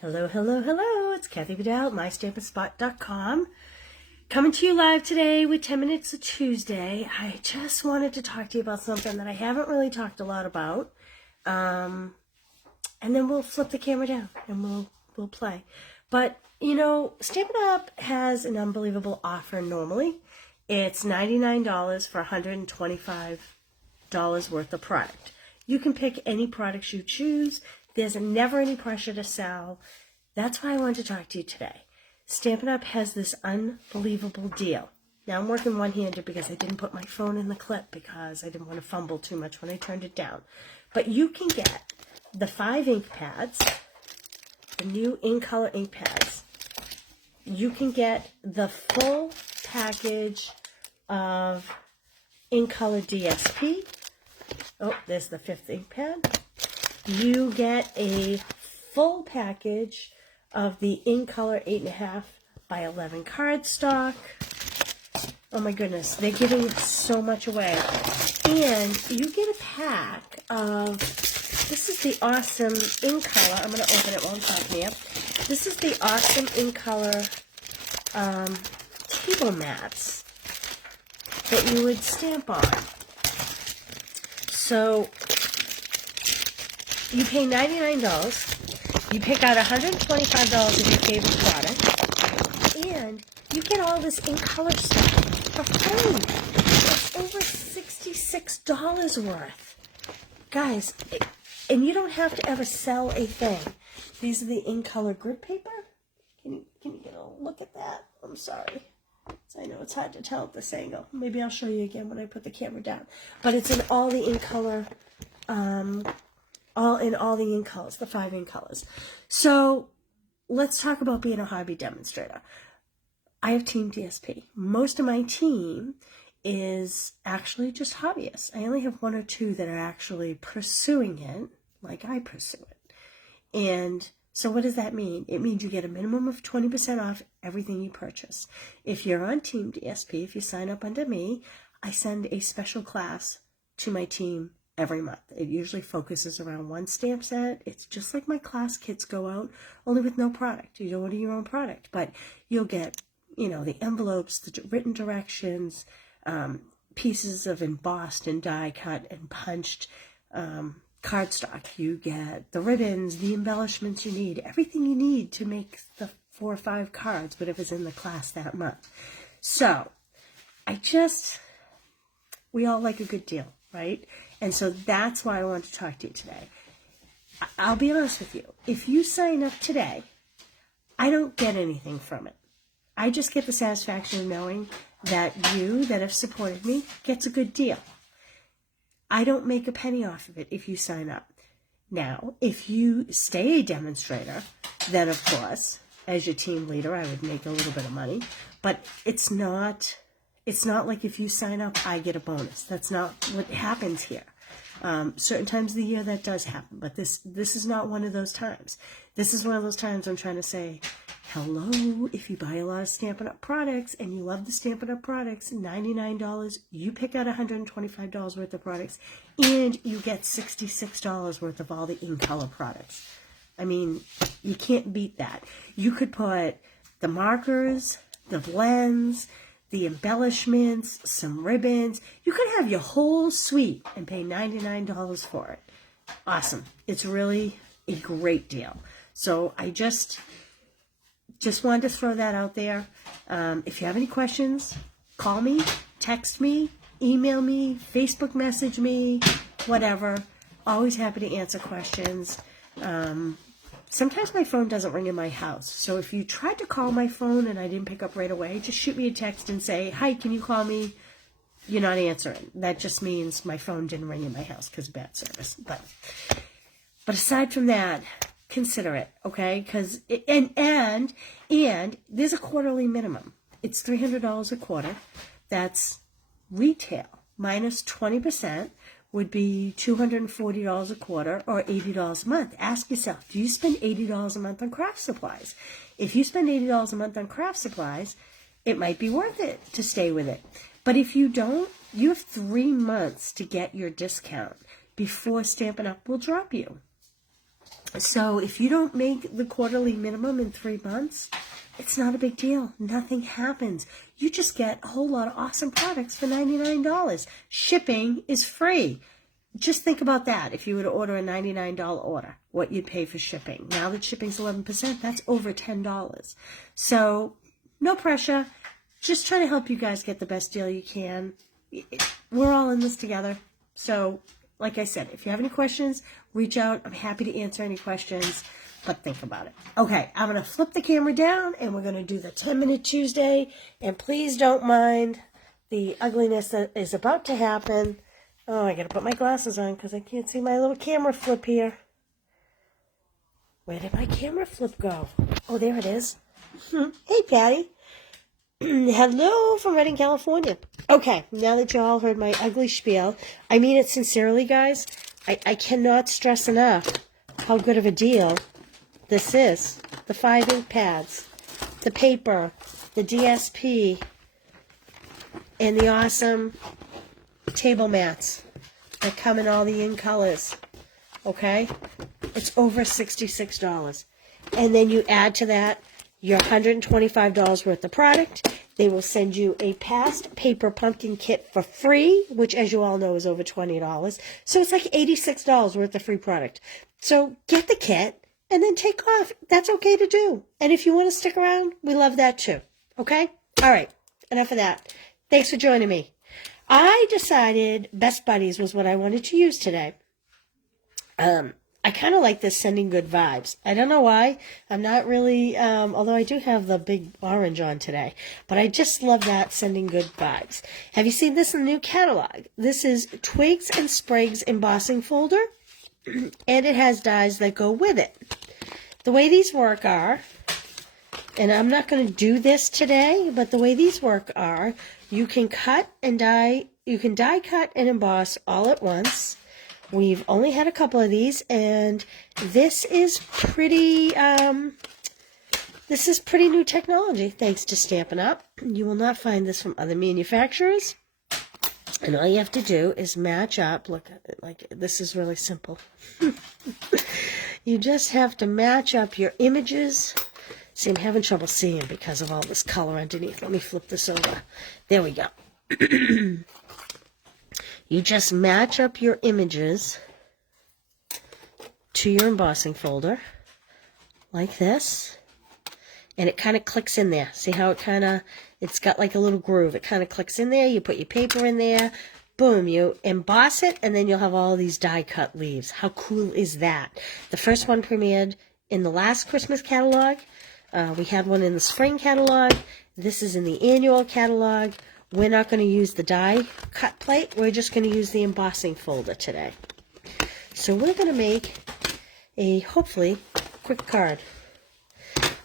Hello, hello, hello. It's Kathy Vidal, mystampinspot.com. Coming to you live today with 10 Minutes of Tuesday. I just wanted to talk to you about something that I haven't really talked a lot about. And then we'll flip the camera down and we'll play. But, you know, Stampin' Up! Has an unbelievable offer normally. It's $99 for $125 worth of product. You can pick any products you choose. There's never any pressure to sell. That's why I wanted to talk to you today. Stampin' Up! Has this unbelievable deal. Now I'm working one-handed because I didn't put my phone in the clip because I didn't want to fumble too much when I turned it down. But you can get the 5 ink pads, the new InkColor ink pads. You can get the full package of InkColor DSP. Oh, there's the 5th ink pad. You get a full package of the InkColor 8.5 by 11 cardstock. Oh my goodness, they're giving so much away. And you get a pack of, this is the awesome InkColor. I'm going to open it while I'm talking here. This is the awesome InkColor table mats that you would stamp on. So you pay $99. You pick out $125 of your favorite product, and you get all this InkColor stuff for free. It's over $66 worth. Guys, and you don't have to ever sell a thing. These are the InkColor grid paper. Can you get a look at that? I'm sorry. I know it's hard to tell at this angle. Maybe I'll show you again when I put the camera down. But it's in all the InkColor, all the ink colors, the 5 ink colors. So let's talk about being a hobby demonstrator. I have Team DSP. Most of my team is actually just hobbyists. I only have 1 or 2 that are actually pursuing it like I pursue it. And so what does that mean? It means you get a minimum of 20% off everything you purchase. If you're on Team DSP, if you sign up under me, I send a special class to my team every month. It usually focuses around 1 stamp set. It's just like my class kits go out, only with no product. You don't order your own product, but you'll get, you know, the envelopes, the written directions, pieces of embossed and die cut and punched cardstock. You get the ribbons, the embellishments you need, everything you need to make the 4 or 5 cards, whatever's in the class that month. So we all like a good deal, right? And so that's why I want to talk to you today. I'll be honest with you. If you sign up today, I don't get anything from it. I just get the satisfaction of knowing that you that have supported me gets a good deal. I don't make a penny off of it if you sign up. Now, if you stay a demonstrator, then of course, as your team leader, I would make a little bit of money. But it's not like if you sign up, I get a bonus. That's not what happens here. Certain times of the year that does happen, but this is not one of those times. This is one of those times I'm trying to say, hello, if you buy a lot of Stampin' Up! Products and you love the Stampin' Up! Products, $99, you pick out $125 worth of products, and you get $66 worth of all the InkColor products. I mean, you can't beat that. You could put the markers, the blends, the embellishments, some ribbons. You could have your whole suite and pay $99 for it. Awesome. It's really a great deal. So I just wanted to throw that out there. If you have any questions, call me, text me, email me, Facebook message me, whatever. Always happy to answer questions. Sometimes my phone doesn't ring in my house. So if you tried to call my phone and I didn't pick up right away, just shoot me a text and say, hi, can you call me? You're not answering. That just means my phone didn't ring in my house because of bad service. But aside from that, consider it, okay? Because and there's a quarterly minimum. It's $300 a quarter. That's retail minus 20%. Would be $240 a quarter or $80 a month. Ask yourself, do you spend $80 a month on craft supplies? If you spend $80 a month on craft supplies, it might be worth it to stay with it. But if you don't, you have 3 months to get your discount before Stampin' Up! Will drop you. So if you don't make the quarterly minimum in 3 months, it's not a big deal. Nothing happens. You just get a whole lot of awesome products for $99. Shipping is free. Just think about that. If you were to order a $99 order, what you'd pay for shipping. Now that shipping's 11%, that's over $10. So no pressure. Just trying to help you guys get the best deal you can. We're all in this together. So like I said, if you have any questions, reach out. I'm happy to answer any questions, but think about it. Okay, I'm going to flip the camera down, and we're going to do the 10-minute Tuesday. And please don't mind the ugliness that is about to happen. Oh, I got to put my glasses on because I can't see my little camera flip here. Where did my camera flip go? Oh, there it is. Hey, Patty. Hello from Redding, California. Okay, now that you all heard my ugly spiel, I mean it sincerely, guys. I cannot stress enough how good of a deal this is. The 5 ink pads, the paper, the DSP, and the awesome table mats that come in all the ink colors. Okay? It's over $66. And then you add to that your $125 worth of product. They will send you a past paper pumpkin kit for free, which, as you all know, is over $20. So it's like $86 worth of free product. So get the kit and then take off. That's okay to do. And if you want to stick around, we love that too. Okay? All right. Enough of that. Thanks for joining me. I decided Best Buddies was what I wanted to use today. I kind of like this Sending Good Vibes. I don't know why. I'm not really, although I do have the big orange on today, but I just love that Sending Good Vibes. Have you seen this in the new catalog? This is Twigs and Sprigs embossing folder, and it has dies that go with it. The way these work are, and I'm not going to do this today, but the way these work are, you can cut and die, you can die cut and emboss all at once. We've only had a couple of these, and this is pretty new technology, thanks to Stampin' Up. You will not find this from other manufacturers. And all you have to do is match up. Look, like, this is really simple. You just have to match up your images. See, I'm having trouble seeing because of all this color underneath. Let me flip this over. There we go. You just match up your images to your embossing folder, like this, and it kind of clicks in there. See how it's got like a little groove. It kind of clicks in there. You put your paper in there, boom, you emboss it, and then you'll have all these die-cut leaves. How cool is that? The first one premiered in the last Christmas catalog. We had one in the spring catalog. This is in the annual catalog. We're not going to use the die cut plate. We're just going to use the embossing folder today. So we're going to make a, hopefully, quick card.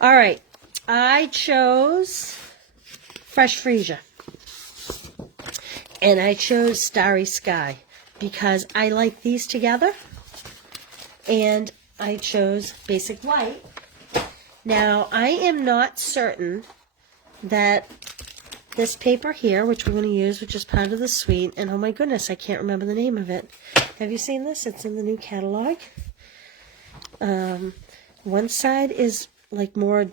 All right. I chose Fresh Freesia. And I chose Starry Sky because I like these together. And I chose Basic White. Now, I am not certain that this paper here, which we're going to use, which is part of the suite, and oh my goodness, I can't remember the name of it. Have you seen this? It's in the new catalog. One side is like more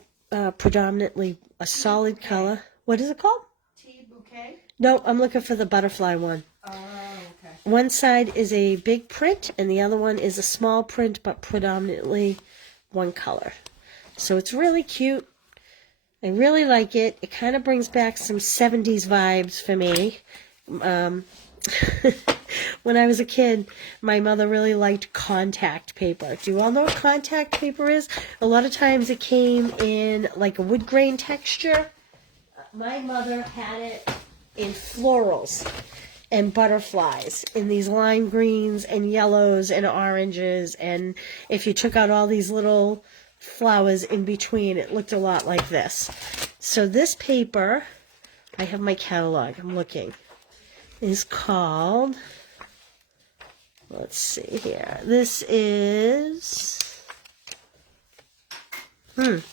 predominantly a solid color. What is it called? Tea Bouquet? No, I'm looking for the butterfly one. Oh, okay. One side is a big print, and the other one is a small print, but predominantly one color. So it's really cute. I really like it. It kind of brings back some 70s vibes for me. When I was a kid, my mother really liked contact paper. Do you all know what contact paper is? A lot of times it came in like a wood grain texture. My mother had it in florals and butterflies in these lime greens and yellows and oranges. And if you took out all these little flowers in between, it looked a lot like this. So this paper, I have my catalog, I'm looking, is called, let's see here, this is,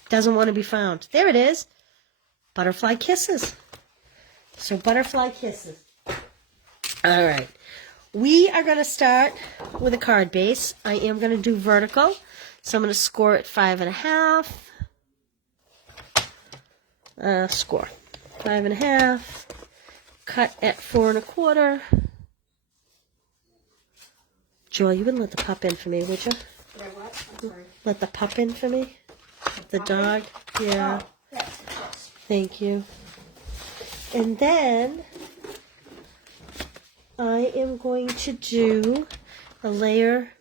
doesn't want to be found. There it is, Butterfly Kisses. So Butterfly Kisses. All right, we are going to start with a card base. I am going to do vertical. So I'm going to score it 5.5. Score 5.5. Cut at 4.25. Joel, you wouldn't let the pup in for me, would you? Yeah, what? I'm sorry. Let the pup in for me? The dog? Yeah. Oh, yes, yes. Thank you. And then I am going to do a layer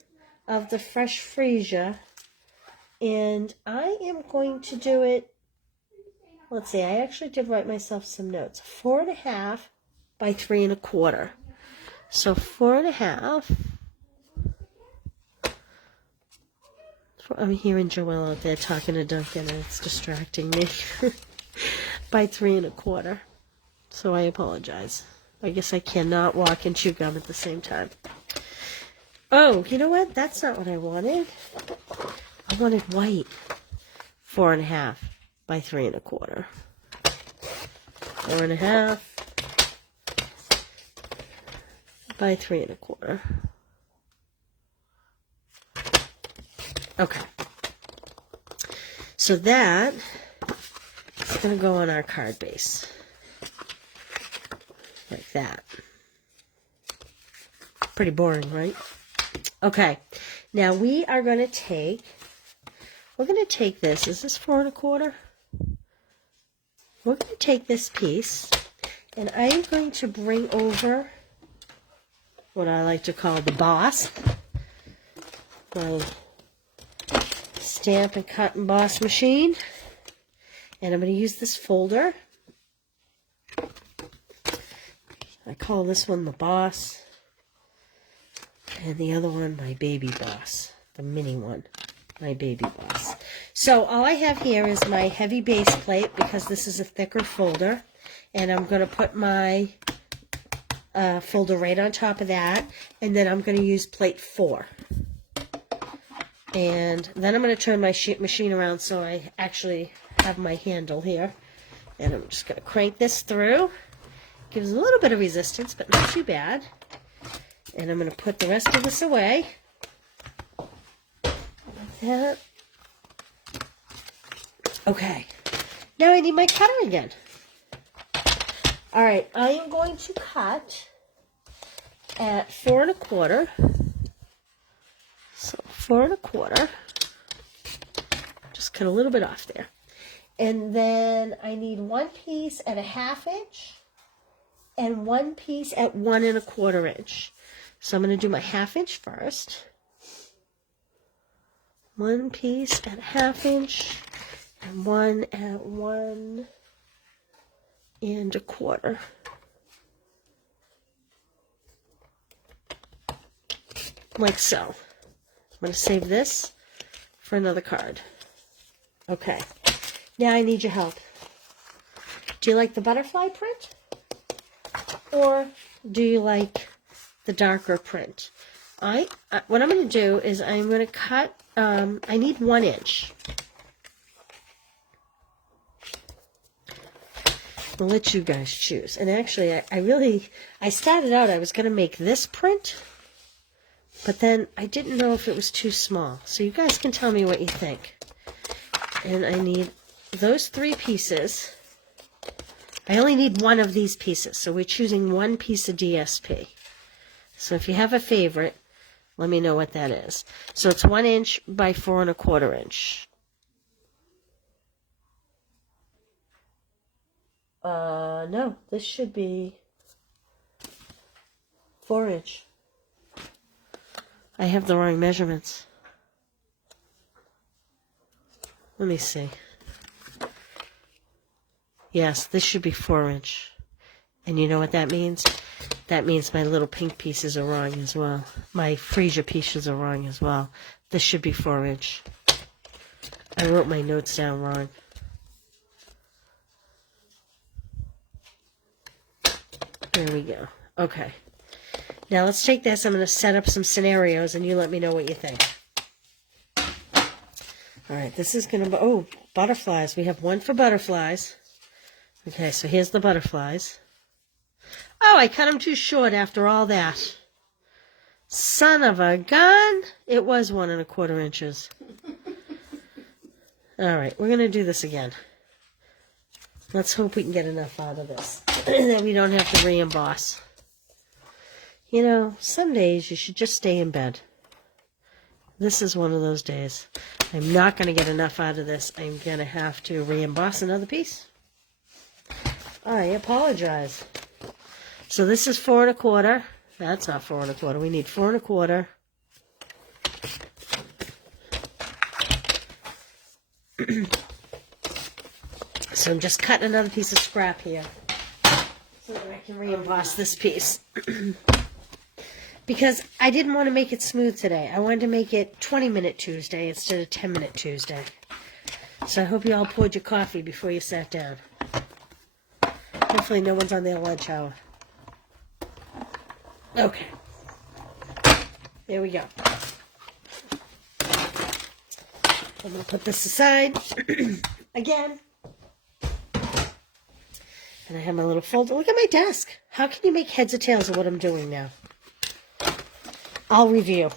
of the fresh freesia. And I am going to do it, let's see, I actually did write myself some notes. 4.5 by 3.25. So 4.5. I'm hearing Joelle out there talking to Duncan, and it's distracting me. By 3.25. So I apologize. I guess I cannot walk and chew gum at the same time. Oh, you know what? That's not what I wanted. I wanted white. 4.5 by 3.25. 4.5 by 3.25. Okay. So that is going to go on our card base. Like that. Pretty boring, right? Okay. Now we are going to take, we're going to take this. Is this 4.25? We're going to take this piece, and I am going to bring over what I like to call the boss. My stamp and cut and emboss machine, and I'm going to use this folder. I call this one the boss, and the other one my baby boss, the mini one, my baby boss. So all I have here is my heavy base plate, because this is a thicker folder, and I'm going to put my folder right on top of that, and then I'm going to use plate 4. And then I'm going to turn my machine around so I actually have my handle here. And I'm just going to crank this through. Gives a little bit of resistance, but not too bad. And I'm going to put the rest of this away. Like that. Okay. Now I need my cutter again. Alright, I am going to cut at 4.25. So 4.25. Just cut a little bit off there. And then I need one piece at 1/2 inch and one piece at 1.25 inch. So I'm going to do my 1/2 inch first. One piece at 1/2 inch and one at 1.25. Like so. I'm going to save this for another card. Okay. Now I need your help. Do you like the butterfly print? Or do you like the darker print? What I'm going to do is I'm going to cut, I need 1 inch. I'll let you guys choose. And actually, I started out, I was going to make this print, but then I didn't know if it was too small. So you guys can tell me what you think. And I need those 3 pieces. I only need one of these pieces, so we're choosing one piece of DSP. So if you have a favorite, let me know what that is. So it's 1 inch by 4.25 inch. No, this should be 4 inch. I have the wrong measurements. Let me see. Yes, this should be 4 inch. And you know what that means? That means my little pink pieces are wrong as well. My freesia pieces are wrong as well. This should be 4 inch. I wrote my notes down wrong. There we go. Okay. Now let's take this. I'm going to set up some scenarios and you let me know what you think. Alright, this is going to be, oh, butterflies. We have one for butterflies. Okay, so here's the butterflies. Oh, I cut them too short after all that. Son of a gun. It was 1¼ inches. All right, we're going to do this again. Let's hope we can get enough out of this that we don't have to re-emboss. You know, some days you should just stay in bed. This is one of those days. I'm not going to get enough out of this. I'm going to have to re-emboss another piece. I apologize. So this is 4¼ That's not 4¼ We need 4¼ So I'm just cutting another piece of scrap here so that I can re-emboss this piece. Because I didn't want to make it smooth today. I wanted to make it 20-minute Tuesday instead of 10-minute Tuesday. So I hope you all poured your coffee before you sat down. Hopefully no one's on their lunch hour. Okay. There we go. I'm going to put this aside again. And I have my little folder. Look at my desk. How can you make heads or tails of what I'm doing now? I'll review.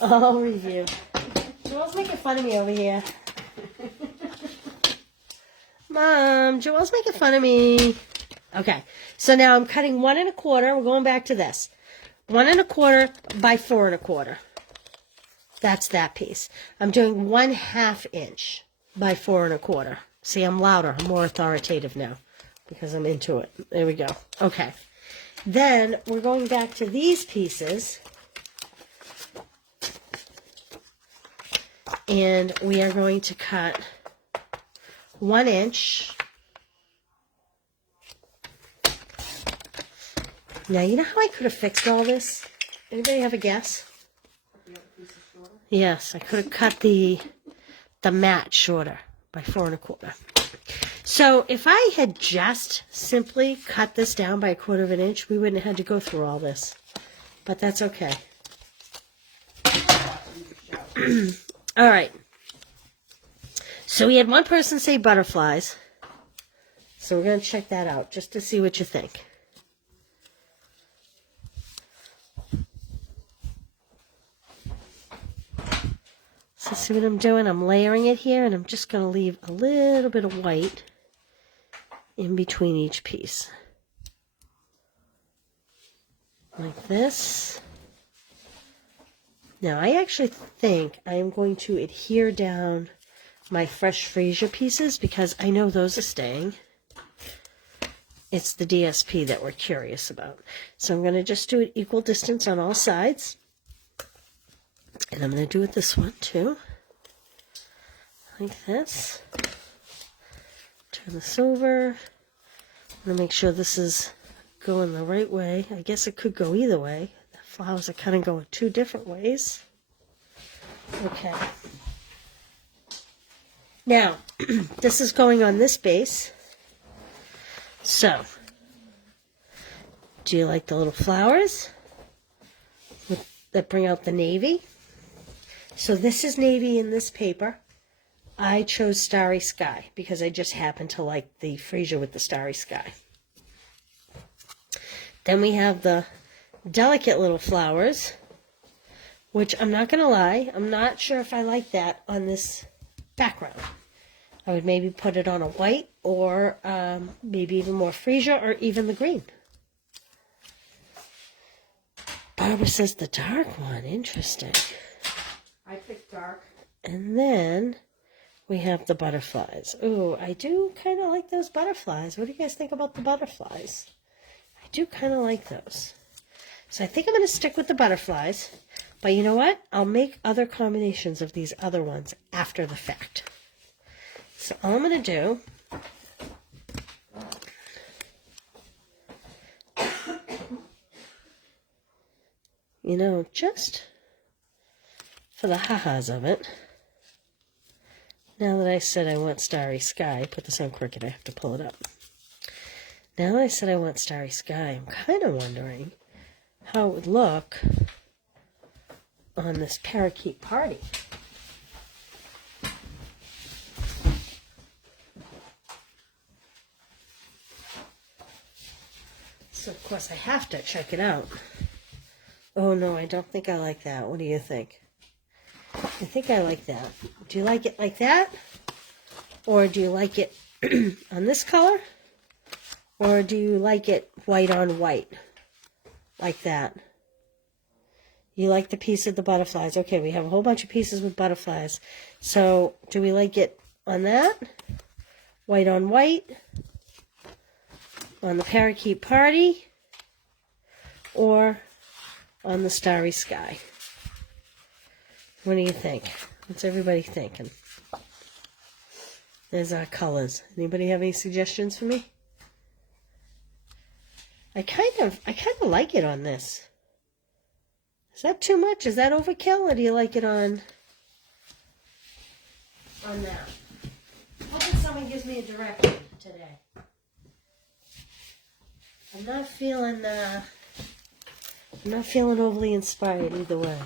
Joelle's making fun of me over here. Mom, Joelle's making fun of me. Okay, so now I'm cutting 1¼ We're going back to this. 1¼ by 4¼ That's that piece. I'm doing 1/2 inch by 4¼ See, I'm louder. I'm more authoritative now because I'm into it. There we go. Okay. Then we're going back to these pieces. And we are going to cut 1 inch. Now, you know how I could have fixed all this? Anybody have a guess? Yes, I could have cut the mat shorter by 4¼ So if I had just simply cut this down by 1/4 inch, we wouldn't have had to go through all this. But that's okay. All right. So we had one person say butterflies. So we're going to check that out just to see what you think. So see what I'm doing? I'm layering it here, and I'm just going to leave a little bit of white in between each piece. Like this. Now, I actually think I am going to adhere down my fresh freesia pieces because I know those are staying. It's the DSP that we're curious about. So I'm going to just do it equal distance on all sides. And I'm going to do it this one too. Like this. Turn this over. I'm going to make sure this is going the right way. I guess it could go either way. The flowers are kind of going 2 different ways. Okay. Now, this is going on this base. So, do you like the little flowers that bring out the navy? So this is navy in this paper. I chose Starry Sky because I just happen to like the freesia with the Starry Sky. Then we have the delicate little flowers, which I'm not going to lie, I'm not sure if I like that on this background. I would maybe put it on a white or maybe even more freesia or even the green. Barbara says the dark one. Interesting. I picked dark. And then we have the butterflies. Ooh, I do kind of like those butterflies. What do you guys think about the butterflies? I do kind of like those. So I think I'm going to stick with the butterflies. But you know what? I'll make other combinations of these other ones after the fact. So all I'm going to do you know, just for the ha-has of it, now that I said I want Starry Sky, put this on crooked, I have to pull it up. Now that I said I want Starry Sky, I'm kind of wondering how it would look on this parakeet party. So, of course, I have to check it out. Oh no, I don't think I like that. What do you think? I think I like that. Do you like it like that? Or do you like it on this color? Or do you like it white on white? Like that? You like the piece of the butterflies. Okay, we have a whole bunch of pieces with butterflies. So, do we like it on that? White on white? On the parakeet party? Or on the starry sky? What do you think? What's everybody thinking? There's our colors. Anybody have any suggestions for me? I kind of like it on this. Is that too much? Is that overkill? Or do you like it on that? Hoping someone gives me a direction today. I'm not feeling overly inspired either way.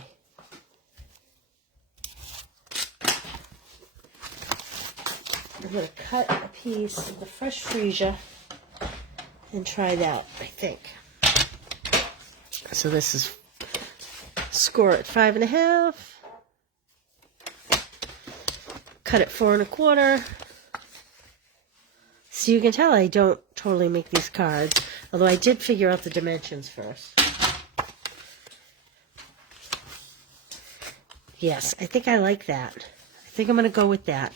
I'm going to cut a piece of the fresh freesia and try that, I think. So this is score at 5.5. Cut it 4 1/4. So you can tell I don't totally make these cards, although I did figure out the dimensions first. Yes, I think I like that. I think I'm going to go with that.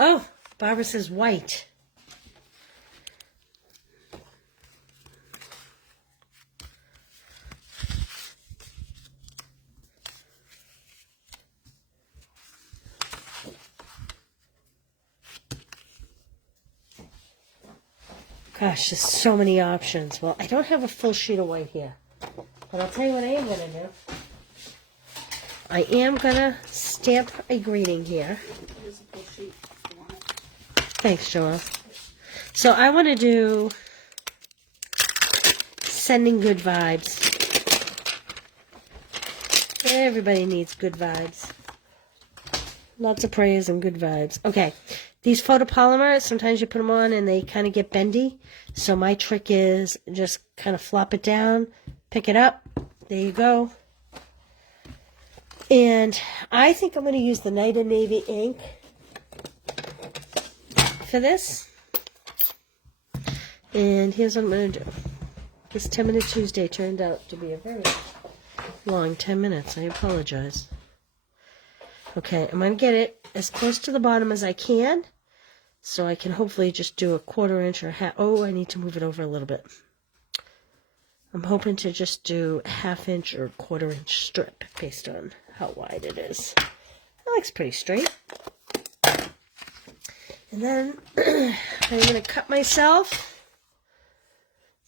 Oh, Barbara says white. Gosh, there's so many options. Well, I don't have a full sheet of white here. But I'll tell you what I am going to do. I am going to stamp a greeting here. Here's a full sheet if you want it. Thanks, Joelle. So I want to do sending good vibes. Everybody needs good vibes. Lots of praise and good vibes. Okay, these photopolymers, sometimes you put them on and they kind of get bendy. So my trick is just kind of flop it down, pick it up. There you go. And I think I'm going to use the Night and Navy ink for this. And here's what I'm going to do. This 10-minute Tuesday turned out to be a very long 10 minutes. I apologize. Okay, I'm going to get it as close to the bottom as I can, so I can hopefully just do a 1/4 inch or half. Oh, I need to move it over a little bit. I'm hoping to just do a 1/2 inch or 1/4 inch strip based on how wide it is. That looks pretty straight. And then I'm going to cut myself.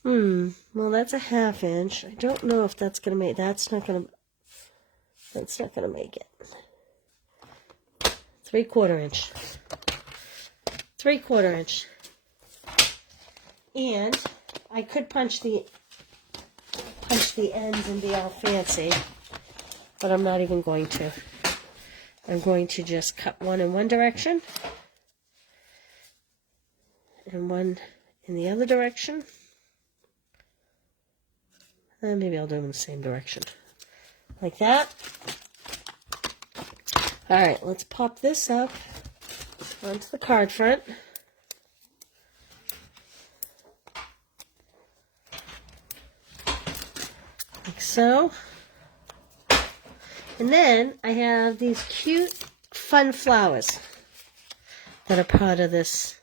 Well, that's a 1/2 inch. I don't know if that's going to make, that's not going to make it. 3/4 inch. 3/4 inch. And I could punch the ends and be all fancy, but I'm not even going to. I'm going to just cut one in one direction and one in the other direction. And maybe I'll do them in the same direction. Like that. Alright, let's pop this up onto the card front. Like so. And then I have these cute, fun flowers that are part of this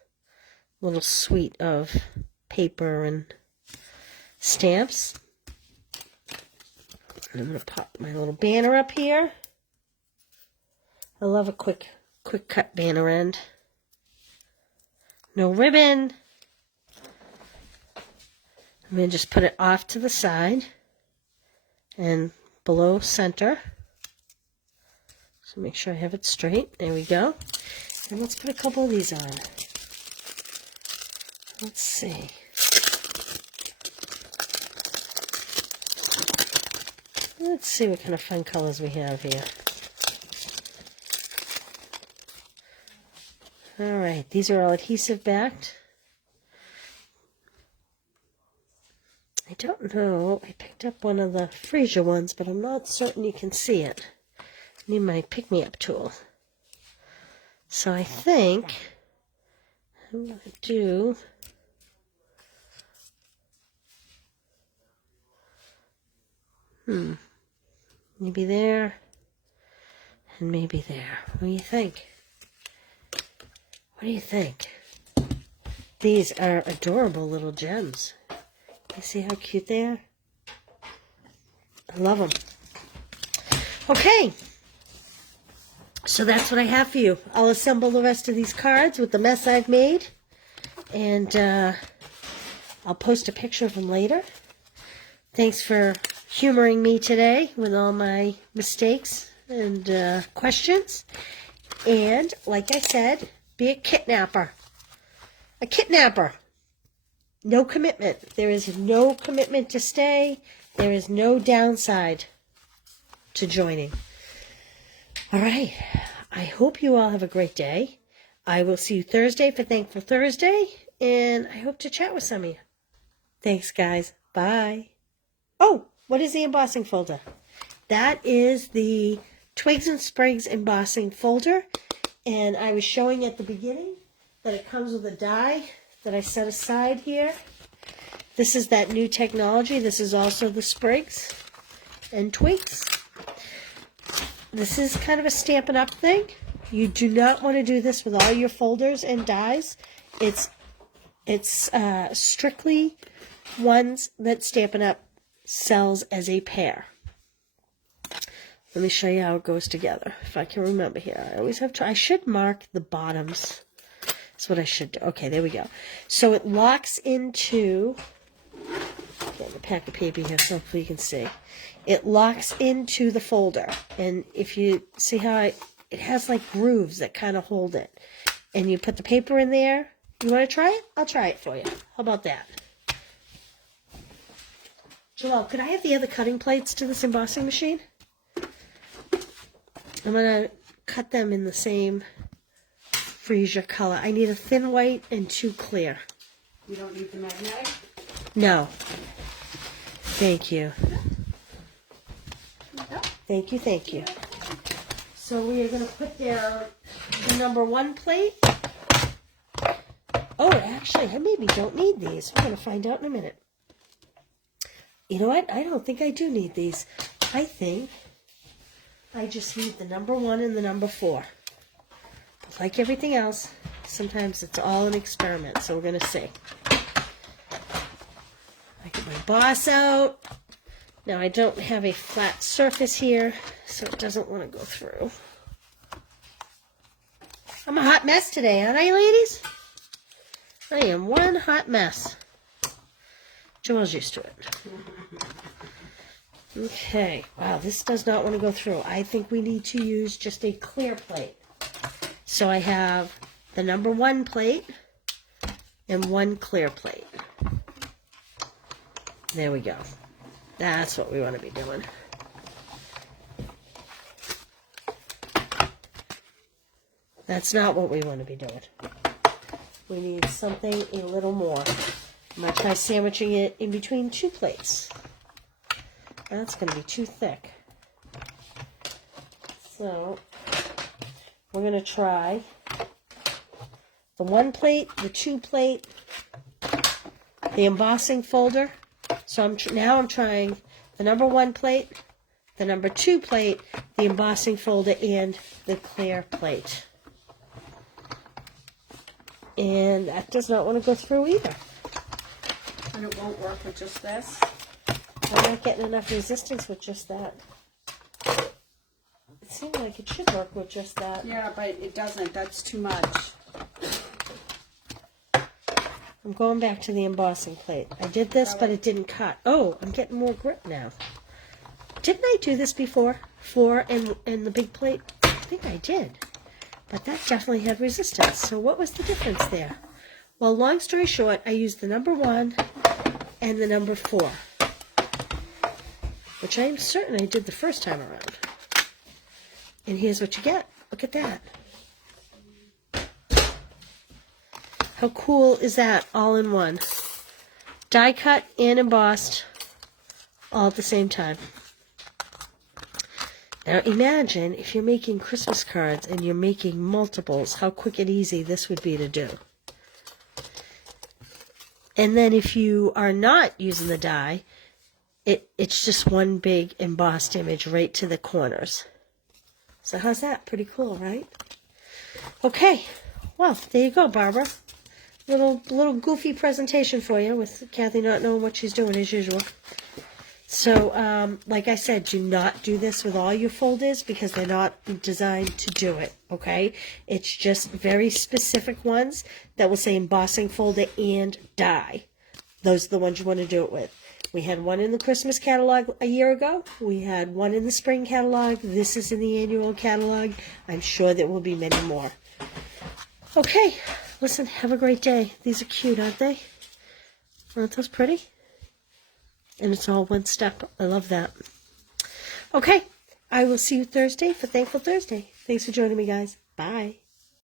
little suite of paper and stamps. And I'm going to pop my little banner up here. I love a quick cut banner end. No ribbon. I'm going to just put it off to the side and below center. So make sure I have it straight. There we go. And let's put a couple of these on. Let's see. Let's see what kind of fun colors we have here. Alright, these are all adhesive backed. I don't know. I picked up one of the freesia ones, but I'm not certain you can see it. I need my pick-me-up tool. So I think I'm going to do... Maybe there, and maybe there. What do you think? What do you think? These are adorable little gems. You see how cute they are? I love them. Okay. So that's what I have for you. I'll assemble the rest of these cards with the mess I've made. And I'll post a picture of them later. Thanks for humoring me today with all my mistakes and questions. And like I said, be a kidnapper. A kidnapper. No commitment. There is no commitment to stay. There is no downside to joining. All right. I hope you all have a great day. I will see you Thursday for Thankful Thursday, and I hope to chat with some of you. Thanks, guys. Bye. Oh, what is the embossing folder? That is the Twigs and Sprigs embossing folder, and I was showing at the beginning that it comes with a die that I set aside here. This is that new technology. This is also the Sprigs and Twigs. This is kind of a Stampin' Up! Thing. You do not want to do this with all your folders and dies. It's strictly ones that Stampin' Up! Sells as a pair. Let me show you how it goes together, if I can remember here. I always have to, I should mark the bottoms. That's what I should do. Okay, there we go. So it locks into, get a pack of paper here so hopefully you can see. It locks into the folder. And if you see how it has like grooves that kind of hold it. And you put the paper in there. You want to try it? I'll try it for you. How about that? Joelle, could I have the other cutting plates to this embossing machine? I'm going to cut them in the same freesia color. I need a thin white and 2 clear. You don't need the magnetic? No. Thank you. Thank you, thank you. So we are going to put down the number 1 plate. Oh, actually, I maybe don't need these. We're going to find out in a minute. You know what? I don't think I do need these. I think I just need the number 1 and the number 4. But like everything else, sometimes it's all an experiment, so we're going to see. I get my boss out. Now I don't have a flat surface here, so it doesn't want to go through. I'm a hot mess today, aren't I, ladies? I am one hot mess. Joelle's used to it. Okay. Wow, this does not want to go through. I think we need to use just a clear plate. So I have the number 1 plate and 1 clear plate. There we go. That's what we want to be doing. That's not what we want to be doing. We need something a little more. I'm going to try sandwiching it in between 2 plates. That's going to be too thick. So, we're going to try the 1 plate, the 2 plate, the embossing folder. So now I'm trying the number 1 plate, the number 2 plate, the embossing folder, and the clear plate. And that does not want to go through either. And it won't work with just this? I'm not getting enough resistance with just that. It seems like it should work with just that. Yeah, but it doesn't. That's too much. I'm going back to the embossing plate. I did this, but it didn't cut. Oh, I'm getting more grip now. Didn't I do this before? 4 and the big plate? I think I did. But that definitely had resistance. So what was the difference there? Well, long story short, I used the number 1 and the number 4. Which I am certain I did the first time around. And here's what you get. Look at that. How cool is that all in one? die cut and embossed all at the same time. Now imagine if you're making Christmas cards and you're making multiples, how quick and easy this would be to do. And then if you are not using the die, it's just one big embossed image right to the corners. So how's that? Pretty cool, right? Okay, well, there you go, Barbara. Little goofy presentation for you with Kathy not knowing what she's doing as usual. So, like I said, do not do this with all your folders because they're not designed to do it, okay? It's just very specific ones that will say embossing folder and die. Those are the ones you want to do it with. We had one in the Christmas catalog a year ago. We had one in the spring catalog. This is in the annual catalog. I'm sure there will be many more. Okay, listen, have a great day. These are cute, aren't they? Aren't those pretty? And it's all one step. I love that. Okay, I will see you Thursday for Thankful Thursday. Thanks for joining me, guys. Bye.